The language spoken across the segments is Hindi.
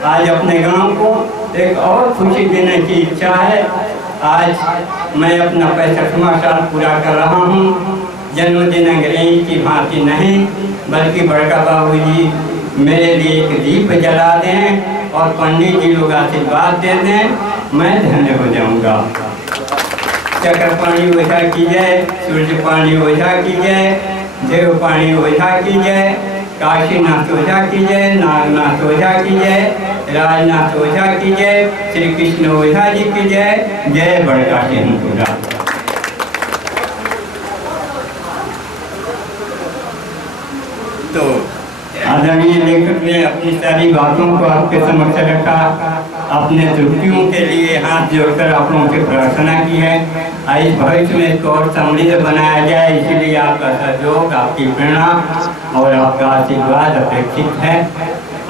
आज अपने गांव को एक और खुशी देने की इच्छा है। आज मैं अपना 65वां साल पूरा कर रहा हूँ। जन्मदिन अंग्रेजी की भांति नहीं, बल्कि बड़का बाबूजी मेरे लिए एक दीप जला दें और पंडित जी लोग आशीर्वाद दे दें, मैं धन्य हो जाऊँगा। चक्रपाणी ओझा की जय, सूर्यपाणी ओझा की जय, देवपाणी ओझा की जय, काशीनाथ ओझा की जय, नागनाथ ओझा की जय, राजनाथ ओझा की जय, श्री कृष्ण ओझा जी की जय। जय बड़का ओझा। तो आदरणीय लेखक ने अपनी सारी बातों को आपके समक्ष रखा, अपने त्रुटियों के लिए हाथ जोड़कर आप लोगों से प्रार्थना की है। इस भविष्य में इसको और समृद्ध बनाया जाए, इसीलिए आपका सहयोग, आपकी प्रेरणा और आपका आशीर्वाद अपेक्षित है।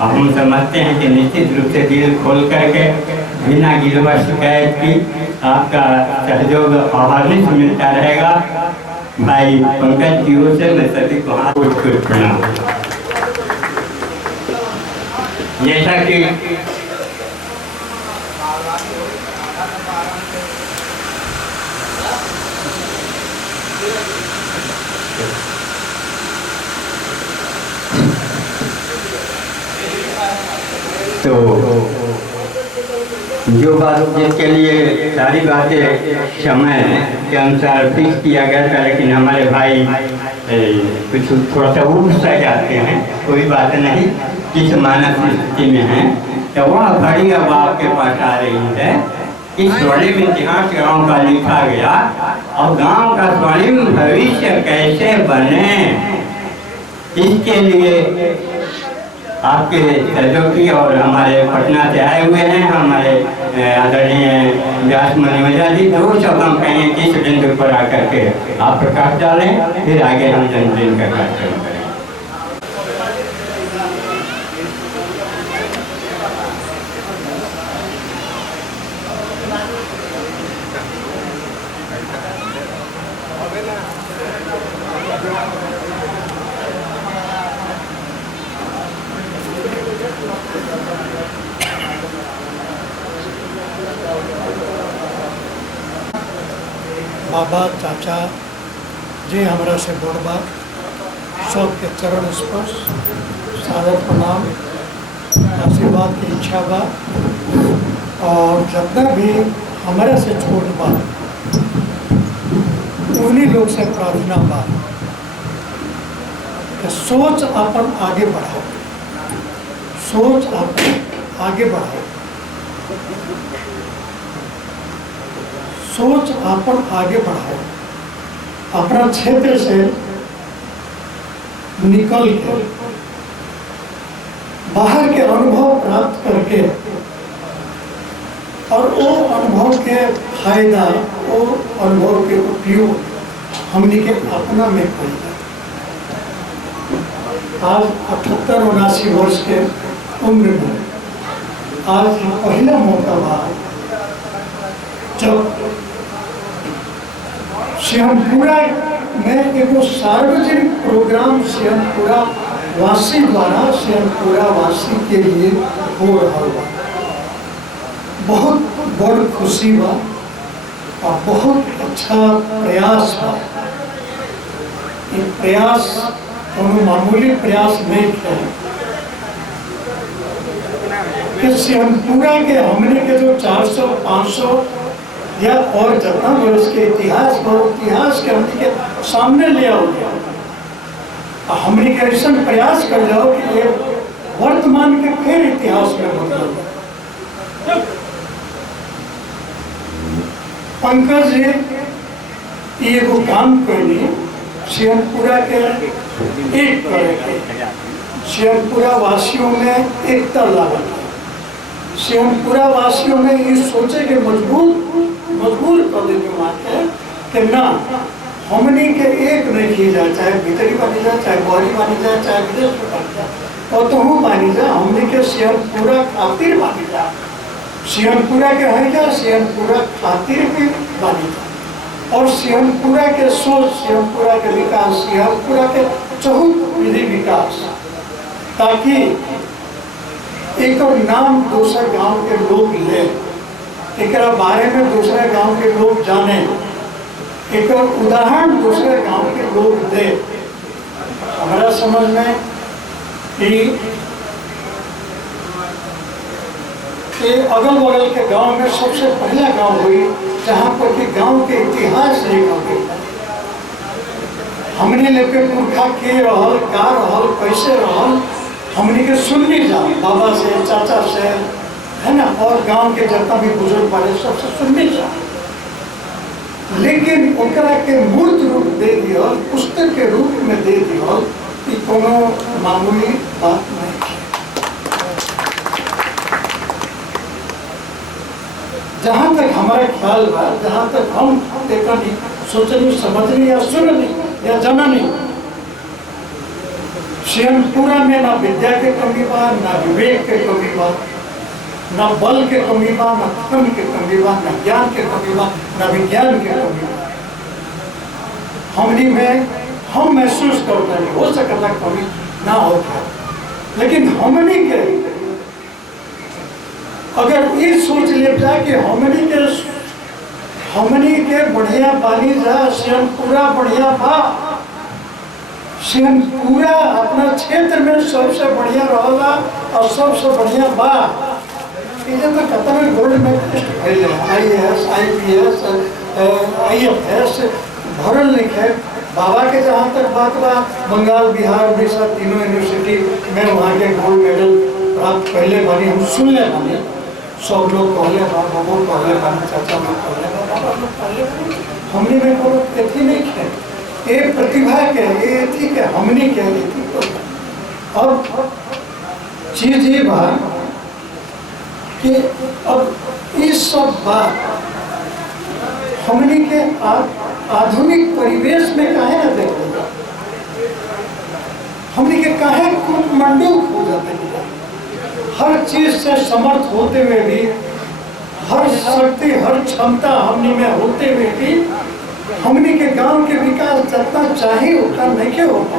हम समझते हैं कि निश्चित रूप से दिल खोल करके बिना गिरवा शिकायत की आपका सहयोग अहर्निश मिलता रहेगा। भाई पंकज की ओर से मैं सभी को हाथ जोड़ प्रणाम। जैसा कि तो जो बात जिसके लिए सारी बातें समय के अनुसार फिक्स किया गया था, लेकिन हमारे भाई कुछ थोड़ा सा उठ सा जाते हैं, कोई बात नहीं, किस मानसिक स्थिति में है। तो वह घड़ी अब आपके पास आ रही है। इस स्वर्णिम इतिहास गाँव का लिखा गया और गाँव का स्वर्णिम भविष्य कैसे बने, इसके लिए आपके सहयोगी और हमारे पटना से आए हुए हैं हमारे आदरणीय व्यास मनोजा जी। दो शब्द हम कहेंगे कि इस बिंदु पर आकर के आप प्रकाश डालें, फिर आगे हम जन्मदिन का कार्यक्रम करें। बाबा चाचा जी हमरा से बड़बा सबके चरण स्पर्श सादर प्रणाम आशीर्वाद की इच्छा बा। और जितना भी हमारे से छोट बा उन्हीं लोग से प्रार्थना बा कि सोच अपन आगे बढ़ाओ, सोच अपन आगे बढ़ाओ, सोच अपन आगे बढ़ाओ। अपना क्षेत्र से निकल के बाहर के अनुभव प्राप्त करके और वो अनुभव के फायदा, वो अनुभव के उपयोग हमने के अपना में करेगा। आज 78-79 वर्ष के उम्र में आज पहला मौका बा जब सिंहपुरा में एक सार्वजनिक प्रोग्राम सिंहपुरा वासी द्वारा सिंहपुरा वासी के लिए हो रहा बा। बहुत बड़ खुशी बा और बहुत अच्छा प्रयास बा। ये प्रयास कोनो मामूली प्रयास नहीं है कि सिंहपुरा के हमने के जो 400-500 या और जितना भी उसके इतिहास के हमने के सामने ले आओ, हमने के ऐसा प्रयास कर जाओ कि ये वर्तमान के फिर इतिहास में बदल। पंकज जी ये वो काम करनी सिंहपुरा के एक करे, सिंहपुरा वासियों में एकता लावा, सिंहपुरा वासियों में इस सोचे के मजबूर कर देने माते कि ना हमने के एक नहीं किया जाए, चाहे भीतरी मानी जाए, चाहे बाहरी मानी जाए, चाहे विदेश में मानी जाए, और तो हूँ मानी जाए, हमने के सिंहपुरा खातिर मानी जाए, सिंहपुरा के है जा सिंहपुरा खातिर भी मानी जाए, और सिंहपुरा के सोच, सिंहपुरा के विकास, सिंहपुरा के चहुत विधि विकास, ताकि एक और नाम दूसरे गांव के लोग ले, एक बारे में दूसरे गांव के लोग जाने, एक और उदाहरण दूसरे गांव के लोग दे। हमारा समझ में कि अगल बगल के गांव में सबसे पहला गांव हुई जहाँ पर कि गांव के इतिहास लिखा गया। हमने लेके पुरखा के रहल, का रहल, कैसे रहल, हमने के सुननी जा बाबा से, चाचा से, है ना, और गांव के जितना भी बुजुर्ग वाले सबसे सुननी जा। लेकिन ओकरा के मूर्त रूप दे दिया, पुस्तक के रूप में दे दिया, कि कोनो मामूली बात नहीं। जहाँ तक हमारा ख्याल बा, जहाँ तक हम देखनी, सोचनी, समझनी या सुननी या जननी, शिवपुरा में ना विद्या के कमी बा, ना विवेक के कमी बा, ना बल के कमी बा, ना धर्म के कमी बा, ना ज्ञान के कमी बा, ना विज्ञान के कमी बा। हमनी में हम महसूस करते हैं, हो सकता कमी ना होता, लेकिन हमनी के अगर ये सोच ले जाए कि हमनी के बढ़िया बानी जा, शिवपुरा बढ़िया बा, शिवपुरा अपना क्षेत्र में सबसे बढ़िया रहला और सबसे बढ़िया बा। इधर तो कतना गोल्ड मेडलिस्ट भइले, IAS, IPS, IFS भरल लिखे। बाबा के जहाँ तक बात बा, बंगाल, बिहार, उड़ीसा तीनों यूनिवर्सिटी में वहाँ के गोल्ड मेडल प्राप्त पहले बानी, हम सुन ले बानी, सब लोग पहले बा, बाबू पहले बानी, चाचा लोग पहले बा, बाबा लोग पहले बा। हमने में कोनो एथी नहीं है, ये प्रतिभा के, ये एथी के, हमने के एथी को। और चीज ये बा कि अब इस सब बात हमने के आधुनिक परिवेश में काहे ना देखते, हमने के काहे मंडूक हो जाते हैं। हर चीज से समर्थ होते हुए भी, हर शक्ति, हर क्षमता हमने में होते हुए भी, हमने के गांव के विकास जितना चाहिए उतना नहीं के होता।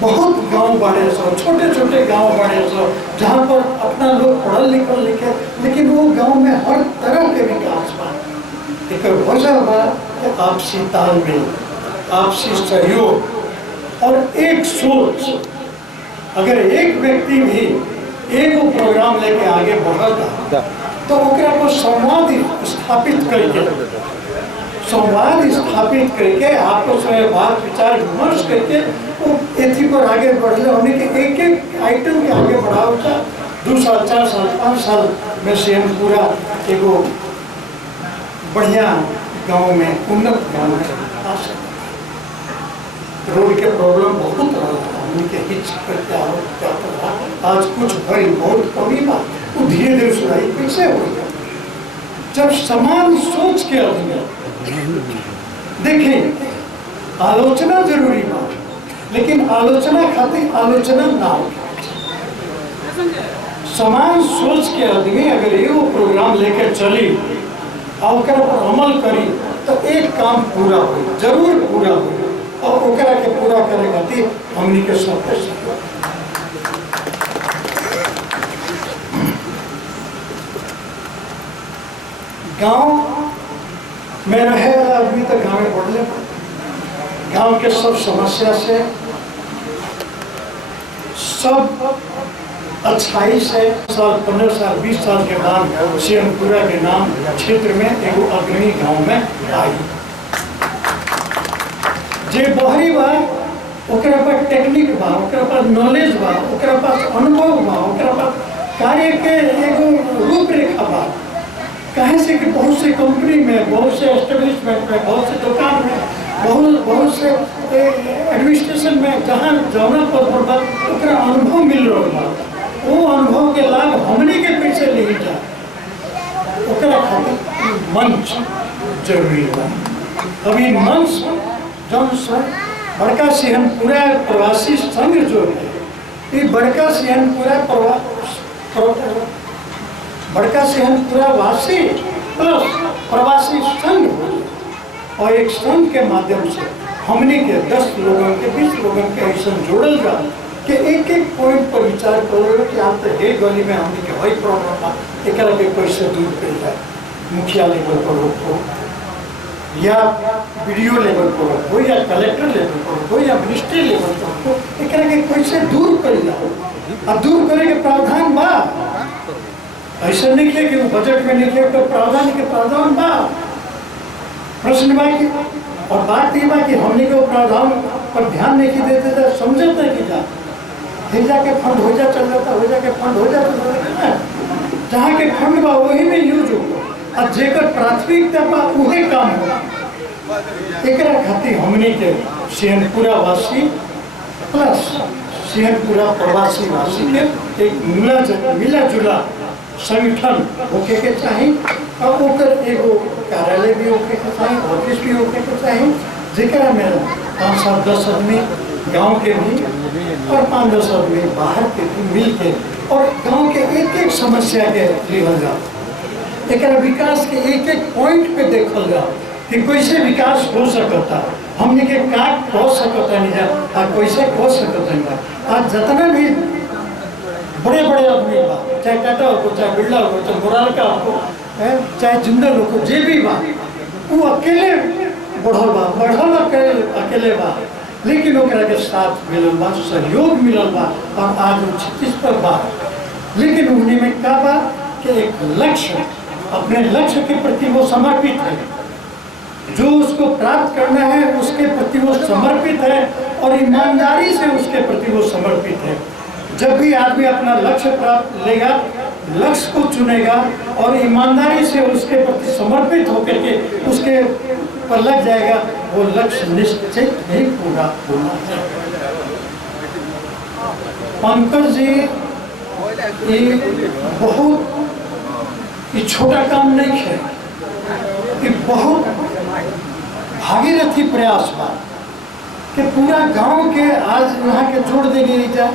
बहुत गांव बड़े सो, छोटे छोटे गांव बड़े सो, जहाँ पर अपना लोग पढ़ल लिखल लिखे, लेकिन वो गांव में हर तरह के विकास बा। एक वजह बा कि आपसी तालमेल, आपसी सहयोग और एक सोच। अगर एक व्यक्ति भी एक प्रोग्राम लेके आगे बढ़ता तो ओकरा को संवाद स्थापित करके आपस में बात विचार विमर्श करके वो एथी पर आगे बढ़ले होने के एक एक आइटम के आगे बढ़ाओ था। 2 साल, 4 साल, 5 साल में शिवपुरा एगो बढ़िया गांव में, उन्नत गांव में आ सकता। रोड के प्रॉब्लम बहुत रहा, उनके हिच करके आज कुछ भाई बहुत कमी बा, वो धीरे धीरे सुधारी कैसे हो गया। जब समान सोच के देखें, आलोचना जरूरी बा, लेकिन आलोचना खातिर आलोचना ना हो। समान सोच के आदमी अगर एगो प्रोग्राम लेकर चली और पर अमल करी तो एक काम पूरा हो, जरूर पूरा हो, और ओकरा के पूरा करे खातिर हमनी के सबके सहयोग। गांव में रहे वाला आदमी तो गाँव में बढ़ले, गांव के सब समस्या से, सब अच्छाई से 15 साल 20 साल के बाद शिवपुरा के नाम क्षेत्र में एगो अग्रणी गांव में आई। जे बहरी बा, ओकरा पास टेक्निक बा, ओकरा पास नॉलेज बा, ओकरा पास अनुभव बा, ओकरा पास कार्य के एगो रूपरेखा बा। कहे से कि बहुत से कंपनी में, बहुत से एस्टेब्लिशमेंट में, बहुत से दुकान में, बहुत से एडमिनिस्ट्रेशन में जहाँ जौना पद पर बा, ओकरा अनुभव मिल रहा बा। वो अनुभव के लाभ हमने के पीछे ले जा, ओकरा खातिर मंच जरूरी बा। अभी मंच जौन बड़का शिवपुरा प्रवासी संघ जो है, ये बड़का शिवपुरा वासी प्लस प्रवासी संघ, और एक संघ के माध्यम से हमने के 10 लोगों के 20 लोगों के ऐसा जोड़ल जा कि एक एक पॉइंट पर विचार करो कि आप तो हे गली में हमने के वही प्रॉब्लम था एकरा के कैसे दूर कर जाए। मुखिया लेवल पर रखो या वीडियो लेवल पर रखो या कलेक्टर लेवल पर रखो या मिनिस्ट्री लेवल पर रखो, एकरा के कैसे दूर कर जाओ। अब दूर करे के प्रावधान बा, ऐसा नहीं है कि वो बजट में नहीं है, तो प्रावधान के प्रावधान बा। प्रश्न बा की और बात ये बा कि हमने को प्रावधान पर ध्यान नहीं देते थे, समझते नहीं कि जा फिर जाके फंड हो जा चल जाता, हो जाके फंड हो जाता, जहाँ के फंड बा वही में यूज हो और जेकर प्राथमिकता बा वही काम हो। एकरा खातिर हमने के सिंहपुरा वासी प्लस सिंहपुरा प्रवासी वासी के एक मिला जुला संगठन होके के चाहिए और ओकर एगो कार्यालय भी होके के चाहिए, ऑफिस भी होके के चाहिए, जेकरा में 5-7-10 आदमी गांव के भी और 5-10 आदमी बाहर के भी मिल के और गांव के एक एक समस्या के लिखल जाओ, एकरा विकास के एक एक पॉइंट पे देखल जाओ कि कैसे विकास हो सकता, हमने के का कह सकता नहीं है और कैसे कह सकता नहीं है। आज जितना भी बड़े बड़े आदमी बा, चाहे टाटा हो, चाहे बिरला हो, चाहे मुरारका हो, चाहे जिंदल हो, जे भी बा वो अकेले बढ़ल अकेले बा, लेकिन ओकरा के साथ मिलल बा, सहयोग मिलल बा और आज वो 36 पर बा। लेकिन उन्हीं में क्या बा कि एक लक्ष्य, अपने लक्ष्य के प्रति वो समर्पित है, जो उसको प्राप्त करना है उसके प्रति वो समर्पित है और ईमानदारी से उसके प्रति वो समर्पित है। जब भी आदमी अपना लक्ष्य प्राप्त लेगा, लक्ष्य को चुनेगा और ईमानदारी से उसके प्रति समर्पित होकर के उसके पर लग जाएगा, वो लक्ष्य निश्चित ही पूरा होना है। पंकज जी ये बहुत छोटा काम नहीं है, ये बहुत भागीरथी प्रयास बा कि पूरा गांव के आज यहाँ के जोड़ देंगे जा,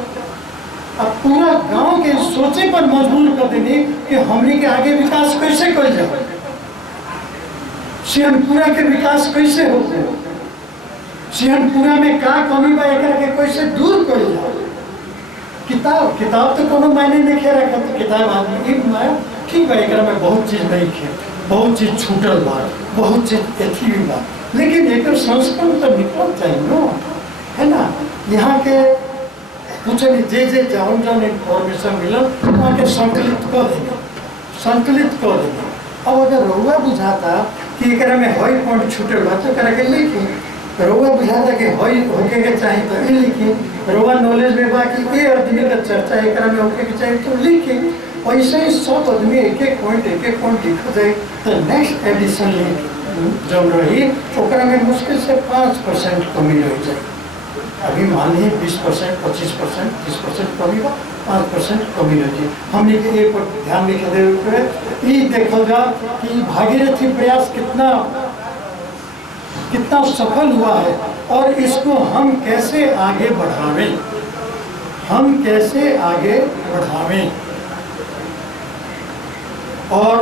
अब पूरा गांव के सोचे पर मजबूर कर देंगे कि हमने के आगे विकास कैसे कर जाए, सिंहपुरा के विकास कैसे हो, सिंहपुरा में का कमी बा एकरा के कैसे दूर कर जाए। किताब तो कोनो मायने नहीं खे रखा, तो किताब आदमी ठीक बा, एकरा में बहुत चीज नहीं खे, बहुत चीज छूटल बा, बहुत चीज एथी भी बा, लेकिन एक संस्करण तो निकल चाहिए नो, है ना। यहाँ के पूछे जे जौन इन्फॉर्मेशन मिलल वहाँ के संकलित कर देंगे, संकलित कर देंगे। अब अगर रउआ बुझाता कि एकरा में हई पॉइंट छूटल बा तो करा के लिखी, रउआ बुझाता कि हई होके के चाहिए तो ये लिखी, रउआ नॉलेज में बा कि ये आदमी का चर्चा एकरा में होके के चाहिए तो लिखी। ऐसे ही 100 आदमी एक एक पॉइंट लिखा जाए तो नेक्स्ट एडिशन जब रही ओकरा में मुश्किल से 5% कमी हो जाए। अभी मान लीजिए 20%, 25%, 30% कमी बा, 5% कमी रहती है। हमने के एक पर ध्यान लिखे दे ये देखल जा कि भागीरथी प्रयास कितना सफल हुआ है और इसको हम कैसे आगे बढ़ावें, और